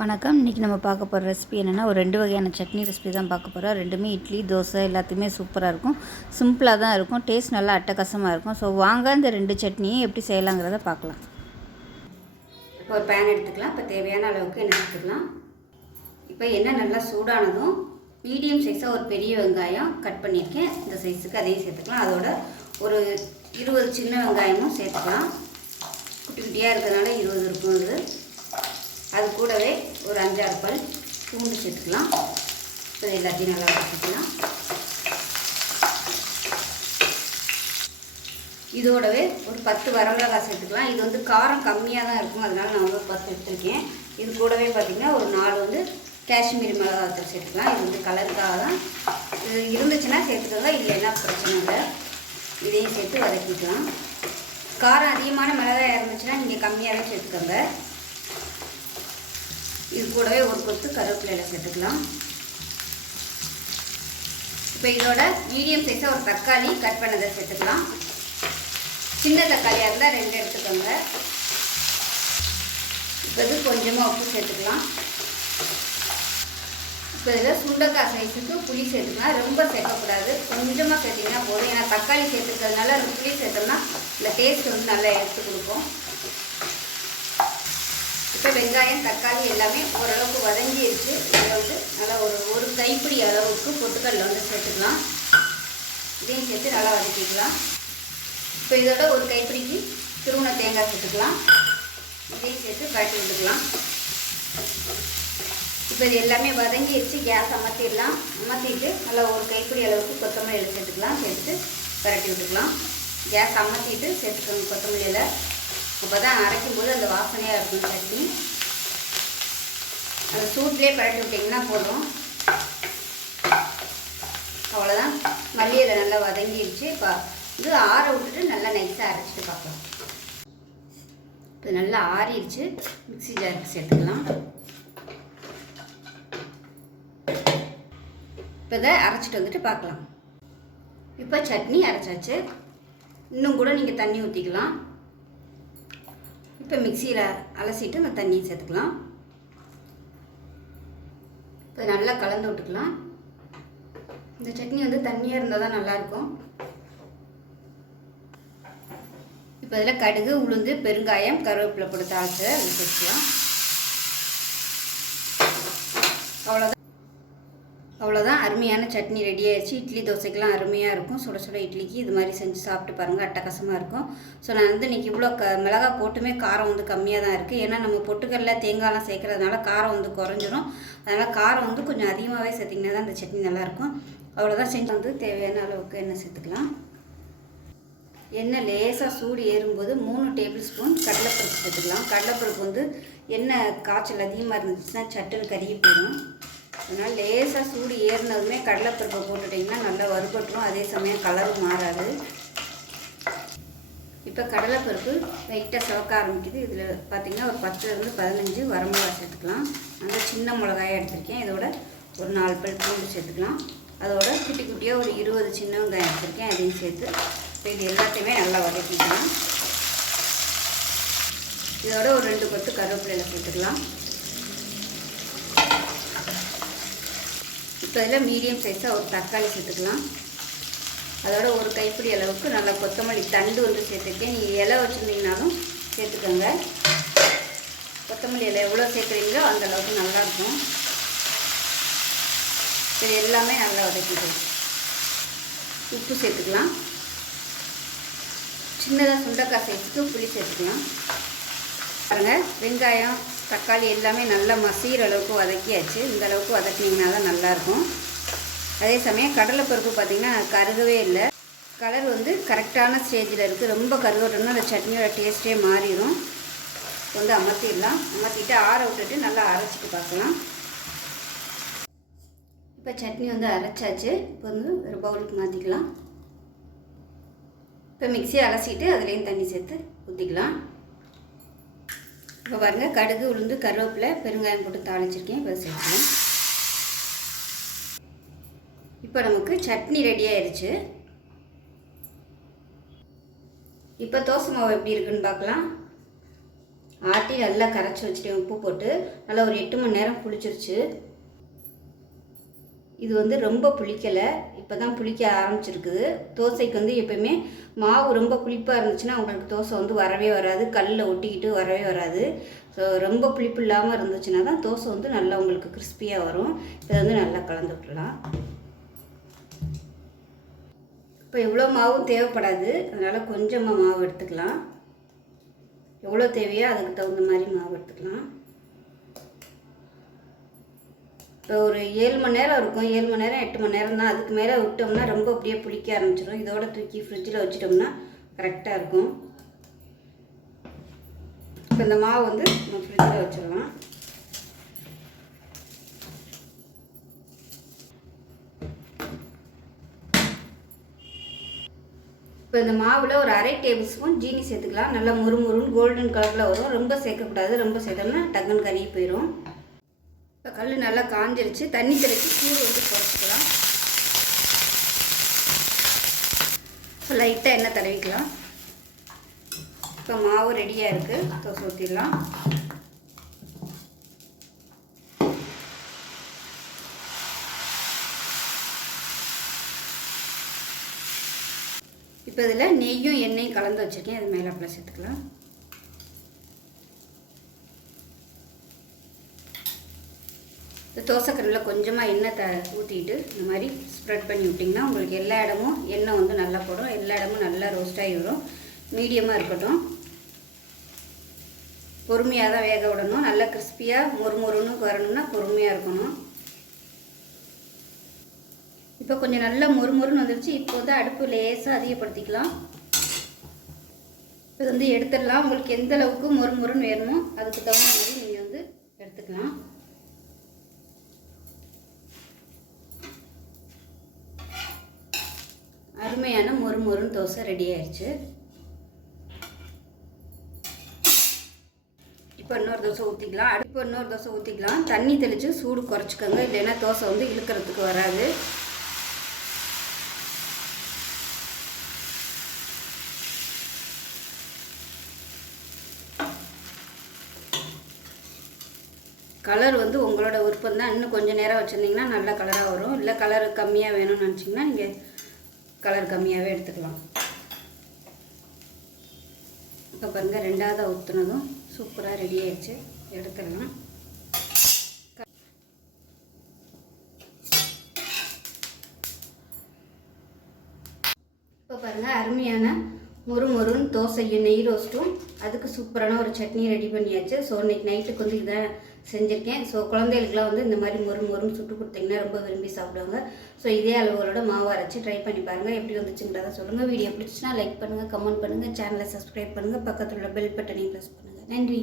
வணக்கம். இன்றைக்கி நம்ம பார்க்க போகிற ரெசிபி என்னென்னா, ஒரு 2 வகையான சட்னி ரெசிபி தான் பார்க்க போகிறோம். ரெண்டுமே இட்லி, தோசை எல்லாத்துக்குமே சூப்பராக இருக்கும். சிம்பிளாக தான் இருக்கும். டேஸ்ட் நல்லா அட்டகாசமாக இருக்கும். ஸோ வாங்க இந்த 2 சட்னியும் எப்படி செய்யலாங்கிறத பார்க்கலாம். இப்போ ஒரு பேன் எடுத்துக்கலாம். இப்போ தேவையான அளவுக்கு எண்ணெய் எடுத்துக்கலாம். இப்போ எண்ணெய் நல்லா சூடானதும் மீடியம் சைஸாக ஒரு பெரிய வெங்காயம் கட் பண்ணியிருக்கேன். இந்த சைஸுக்கு அதையும் சேர்த்துக்கலாம். அதோட ஒரு 20 சின்ன வெங்காயமும் சேர்த்துக்கலாம். குட்டி குட்டியாக இருக்கிறதுனால 20 இருக்கும். இது அது கூடவே ஒரு 5-6 பல் பூண்டு சேர்த்துக்கலாம். இது எல்லாத்தையும் நல்லா வச்சுக்கலாம். இதோடவே ஒரு 10 வரமிளகாய் சேர்த்துக்கலாம். இது வந்து காரம் கம்மியாக தான் இருக்கும், அதனால நான் வந்து 10 எடுத்துருக்கேன். இது கூடவே பார்த்திங்கன்னா ஒரு 4 வந்து காஷ்மீரி மிளகாய் சேர்த்துக்கலாம். இது வந்து கலருக்காக தான். இது இருந்துச்சுன்னா சேர்த்துக்கோங்க, இல்லைன்னா பிரச்சனை இல்லை. இதையும் சேர்த்து வதக்கிக்கலாம். காரம் அதிகமான மிளகாய் இருந்துச்சுன்னா நீங்கள் கம்மியாகவே சேர்த்துக்கோங்க. இது கூடவே ஒரு கொத்து கருவேப்பிலையில் சேர்த்துக்கலாம். இப்போ இதோட மீடியம் சைஸாக ஒரு தக்காளி கட் பண்ணதை சேர்த்துக்கலாம். சின்ன தக்காளியாக இருந்தால் 2 எடுத்துக்கோங்க. இப்போ இது கொஞ்சமாக உப்பு சேர்த்துக்கலாம். இப்போ இதில் சுண்டைக்காய் சைஸுக்கு புளி சேர்த்துக்கலாம். ரொம்ப சேர்க்கக்கூடாது, கொஞ்சமாக சேர்த்திங்கன்னா போதும். ஏன்னா தக்காளி சேர்த்துக்கிறதுனால அந்த புளி சேர்த்தோம்னா இந்த டேஸ்ட் வந்து நல்லா எடுத்து கொடுக்கும். இப்போ வெங்காயம் தக்காளி எல்லாமே ஓரளவுக்கு வதங்கிடுச்சு. இதில் வந்து நல்லா ஒரு கைப்பிடி அளவுக்கு பொட்டுக்கடலை வந்து சேர்த்துக்கலாம். இதையும் சேர்த்து நல்லா வதக்கிக்கலாம். இப்போ இதோட ஒரு கைப்பிடிக்கு துருவின தேங்காய் சேர்த்துக்கலாம். இதையும் சேர்த்து பரட்டி விட்டுக்கலாம். இப்போ இது எல்லாமே வதங்கிடுச்சு. கேஸ் அமர்த்திடலாம். அமர்த்திட்டு நல்லா ஒரு கைப்பிடி அளவுக்கு கொத்தமல்லி இலை சேர்த்துக்கலாம். சேர்த்து பரட்டி விட்டுக்கலாம். கேஸ் அமர்த்திட்டு சேர்த்துக்கணும் கொத்தமல்லி இலை. அப்போ தான் அரைக்கும்போது அந்த வாசனையாக இருக்கும் சட்னி. அந்த சூட்லேயே பரட்டி விட்டிங்கன்னா போதும். அவ்வளோதான். மல்லி இலை நல்லா வதங்கிடுச்சு. இப்போ இது ஆற விட்டுட்டு நல்லா நைஸாக அரைச்சிட்டு பார்க்கலாம். இப்போ நல்லா ஆறிடுச்சு. மிக்ஸி ஜாருக்கு சேர்த்துக்கலாம். இப்போ இதை அரைச்சிட்டு வந்துட்டு பார்க்கலாம். இப்போ சட்னி அரைச்சாச்சு. இன்னும் கூட நீங்கள் தண்ணி ஊற்றிக்கலாம். இப்போ மிக்சியில் அலசிட்டு அந்த தண்ணியை சேர்த்துக்கலாம். இப்போ நல்லா கலந்து விட்டுக்கலாம். இந்த சட்னி வந்து தண்ணியாக இருந்தால் தான் நல்லாயிருக்கும். இப்போ இதில் கடுகு, உளுந்து, பெருங்காயம், கருவேப்பிலை போட்டு தாளிச்சு அதை சேர்த்துக்கலாம். அவ்வளோதான். அருமையான சட்னி ரெடி ஆயிடுச்சு. இட்லி தோசைக்கெலாம் அருமையாக இருக்கும். சுட சுட இட்லிக்கு இது மாதிரி செஞ்சு சாப்பிட்டு பாருங்கள், அட்டகாசமாக இருக்கும். ஸோ நான் வந்து இன்றைக்கி இவ்வளோ மிளகா போட்டுமே காரம் வந்து கம்மியாக தான் இருக்குது. ஏன்னா நம்ம பொட்டுக்கடலை தேங்காய்லாம் சேர்க்குறதுனால காரம் வந்து குறைஞ்சிரும். அதனால் காரம் வந்து கொஞ்சம் அதிகமாகவே சேர்த்திங்கன்னா தான் இந்த சட்னி நல்லாயிருக்கும். அவ்வளோதான். செஞ்சு வந்து தேவையான அளவுக்கு எண்ணெய் சேர்த்துக்கலாம். எண்ணெய் லேசாக சூடு ஏறும்போது 3 டேபிள் ஸ்பூன் கடலைப்பருப்பு சேர்த்துக்கலாம். கடலைப்பருப்பு வந்து எண்ணெய் காய்ச்சல் அதிகமாக இருந்துச்சுன்னா சட்டுன்னு கருகி போயிடும். அதனால் லேசாக சூடு ஏறினதுமே கடலைப்பருப்பை போட்டுட்டிங்கன்னா நல்லா வறுபட்டுரும். அதே சமயம் கலரும் மாறாது. இப்போ கடலைப்பருப்பு லைட்டாக சிவக்க ஆரம்பிக்குது. இதில் பார்த்திங்கன்னா ஒரு 10 to 15 வரமிளகாய் சேர்த்துக்கலாம். நல்லா சின்ன மிளகாயாக எடுத்திருக்கேன். இதோட ஒரு 4 பல் பூண்டு சேர்த்துக்கலாம். அதோட குட்டி குட்டியாக ஒரு 20 சின்ன வெங்காயம் எடுத்திருக்கேன். அதையும் சேர்த்து இப்போ இது எல்லாத்தையுமே நல்லா வதக்கிக்கலாம். இதோட ஒரு 2 கொத்து கருவேப்பிலையில் சேர்த்துக்கலாம். இப்போ இதில் மீடியம் சைஸாக ஒரு தக்காளி சேர்த்துக்கலாம். அதோட ஒரு கைப்பிடி அளவுக்கு நல்லா கொத்தமல்லி தண்டு வந்து சேர்த்துருக்கேன். நீங்கள் இலை வச்சுருந்தீங்கனாலும் சேர்த்துக்கோங்க. கொத்தமல்லி இலை எவ்வளோ சேர்க்குறீங்களோ அந்த அளவுக்கு நல்லாயிருக்கும். இது எல்லாமே நல்லா வதக்கிட்டு உப்பு சேர்த்துக்கலாம். சின்னதாக சுண்டைக்காய் சைஸுக்கு புளி சேர்த்துக்கலாம். பாருங்கள், வெங்காயம் தக்காளி எல்லாமே நல்லா மசிகிற அளவுக்கு வதக்கியாச்சு. இந்த அளவுக்கு வதக்கினீங்கன்னா தான் நல்லாயிருக்கும். அதே சமயம் கடலைப்பருப்பு பார்த்திங்கன்னா கருகவே இல்லை. கலர் வந்து கரெக்டான ஸ்டேஜில் இருக்குது. ரொம்ப கருகட்டோம்னா அந்த சட்னியோட டேஸ்ட்டே மாறிடும். வந்து அமர்த்திடலாம். அமர்த்திட்டு ஆற விட்டுட்டு நல்லா அரைச்சிட்டு பார்க்கலாம். இப்போ சட்னி வந்து அரைச்சாச்சு. இப்போ வந்து ஒரு பவுலுக்கு மாற்றிக்கலாம். இப்போ மிக்சியை அலசிட்டு அதுலேயும் தண்ணி சேர்த்து ஊற்றிக்கலாம். இப்போ பாருங்கள், கடுகு, உளுந்து, கருவேப்பிலை, பெருங்காயம் போட்டு தாளிச்சிருக்கேன். இப்போ சேர்த்துக்கலாம். இப்போ நமக்கு சட்னி ரெடி ஆயிடுச்சு. இப்போ தோசை மாவு எப்படி இருக்குன்னு பார்க்கலாம். ஆட்டி நல்லா கரைச்சி வச்சுட்டேன் உப்பு போட்டு. நல்லா ஒரு 8 மணி நேரம் புளிச்சிருச்சு. இது வந்து ரொம்ப புளிக்கலை, இப்போ தான் புளிக்க ஆரம்பிச்சிருக்குது. தோசைக்கு வந்து எப்போயுமே மாவு ரொம்ப புளிப்பாக இருந்துச்சுன்னா உங்களுக்கு தோசை வந்து வரவே வராது, கல்லில் ஒட்டிக்கிட்டு வரவே வராது. ஸோ ரொம்ப புளிப்பு இல்லாமல் இருந்துச்சுன்னா தான் தோசை வந்து நல்லா உங்களுக்கு கிறிஸ்பியாக வரும். இதை வந்து நல்லா கலந்து விட்டுலாம். இப்போ எவ்வளோ மாவும் தேவைப்படாது, அதனால் கொஞ்சமாக மாவு எடுத்துக்கலாம். எவ்வளோ தேவையோ அதுக்கு தகுந்த மாதிரி மாவு எடுத்துக்கலாம். இப்போ ஒரு 7 மணி நேரம் இருக்கும், 7 மணி நேரம் 8 மணி நேரம் தான். அதுக்கு மேலே விட்டோம்னா ரொம்ப அப்படியே புளிக்க ஆரம்பிச்சிடும். இதோட தூக்கி ஃப்ரிட்ஜில் வச்சிட்டோம்னா கரெக்டாக இருக்கும். இப்போ இந்த மாவு வந்து நம்ம ஃப்ரிட்ஜில் வச்சிடலாம். இப்போ இந்த மாவில் ஒரு 1/2 டேபிள் ஸ்பூன் ஜீனி சேர்த்துக்கலாம். நல்லா முறுமுறுன்னு கோல்டன் கலரில் வரும். ரொம்ப சேர்க்கக்கூடாது, ரொம்ப சேர்த்தோம்னா டக்குன்னு கருகி போயிடும். இப்போ கல் நல்லா காஞ்சிருச்சு. தண்ணி தெளித்து சூடு வந்து குறைச்சிக்கலாம். இப்போ லைட்டாக எண்ணெய் தடவிக்கலாம். இப்போ மாவு ரெடியாக இருக்குது, தோசை ஊற்றிடலாம். இப்போ இதில் நெய்யும் எண்ணெயும் கலந்து வச்சுருக்கேன், அது மேலே அப்படியே சேர்த்துக்கலாம். இந்த தோசைக்கல்லில் கொஞ்சமாக எண்ணெய் ஊற்றிட்டு இந்த மாதிரி ஸ்ப்ரெட் பண்ணி விட்டிங்கன்னா உங்களுக்கு எல்லா இடமும் எண்ணெய் வந்து நல்லா போடும், எல்லா இடமும் நல்லா ரோஸ்ட் ஆகி வரும். மீடியமாக இருக்கட்டும். பொறுமையாக தான் வேக விடணும். நல்லா கிறிஸ்பியாக மொறுமொறுன்னு வரணும்னா பொறுமையாக இருக்கணும். இப்போ கொஞ்சம் நல்லா மொறுமொறுன்னு வந்துடுச்சு. இப்போ வந்து அடுப்பு லேசாக அதிகப்படுத்திக்கலாம். இது வந்து எடுத்துடலாம். உங்களுக்கு எந்த அளவுக்கு மொறுமொறுன்னு வேணுமோ அதுக்கு தகுந்த மாதிரி நீங்கள் வந்து எடுத்துக்கலாம். அருமையான மொறுமொறுன்னு தோசை ரெடி ஆயிடுச்சு. இப்போ இன்னொரு தோசை ஊற்றிக்கலாம். தண்ணி தெளித்து சூடு குறைச்சிக்கோங்க, இல்லைன்னா தோசை வந்து இழுக்கிறதுக்கு வராது. கலர் வந்து உங்களோட விருப்பம் தான். இன்னும் கொஞ்சம் நேரம் வச்சுருந்தீங்கன்னா நல்ல கலராக வரும். இல்லை கலர் கம்மியாக வேணும்னு நினச்சிங்கன்னா நீங்கள் கலர் கம்மியாகவே எடுத்துக்கலாம். இப்போ பாருங்கள், ரெண்டாவது ஊற்றுனதும் சூப்பராக ரெடி ஆயிடுச்சு. எடுத்துடலாம். இப்போ பாருங்கள், அருமையான மொறுமொறுன்னு தோசையும் நெய் ரோஸ்ட்டும் அதுக்கு சூப்பரான ஒரு சட்னி ரெடி பண்ணியாச்சு. ஸோ இன்றைக்கி நைட்டுக்கு வந்து இதை செஞ்சுருக்கேன். ஸோ குழந்தைகளுக்குலாம் வந்து இந்த மாதிரி மொறுமொறுன்னு சுட்டு கொடுத்தீங்கன்னா ரொம்ப விரும்பி சாப்பிடுவாங்க. ஸோ இதே அளவுகளோட மாவு அரைச்சி ட்ரை பண்ணி பாருங்கள், எப்படி வந்துச்சுங்கிறத சொல்லுங்கள். வீடியோ பிடிச்சின்னா லைக் பண்ணுங்கள், கமெண்ட் பண்ணுங்கள், சேனலை சப்ஸ்கிரைப் பண்ணுங்கள், பக்கத்தில் உள்ள பெல் பட்டனையும் ப்ரெஸ் பண்ணுங்கள். நன்றி.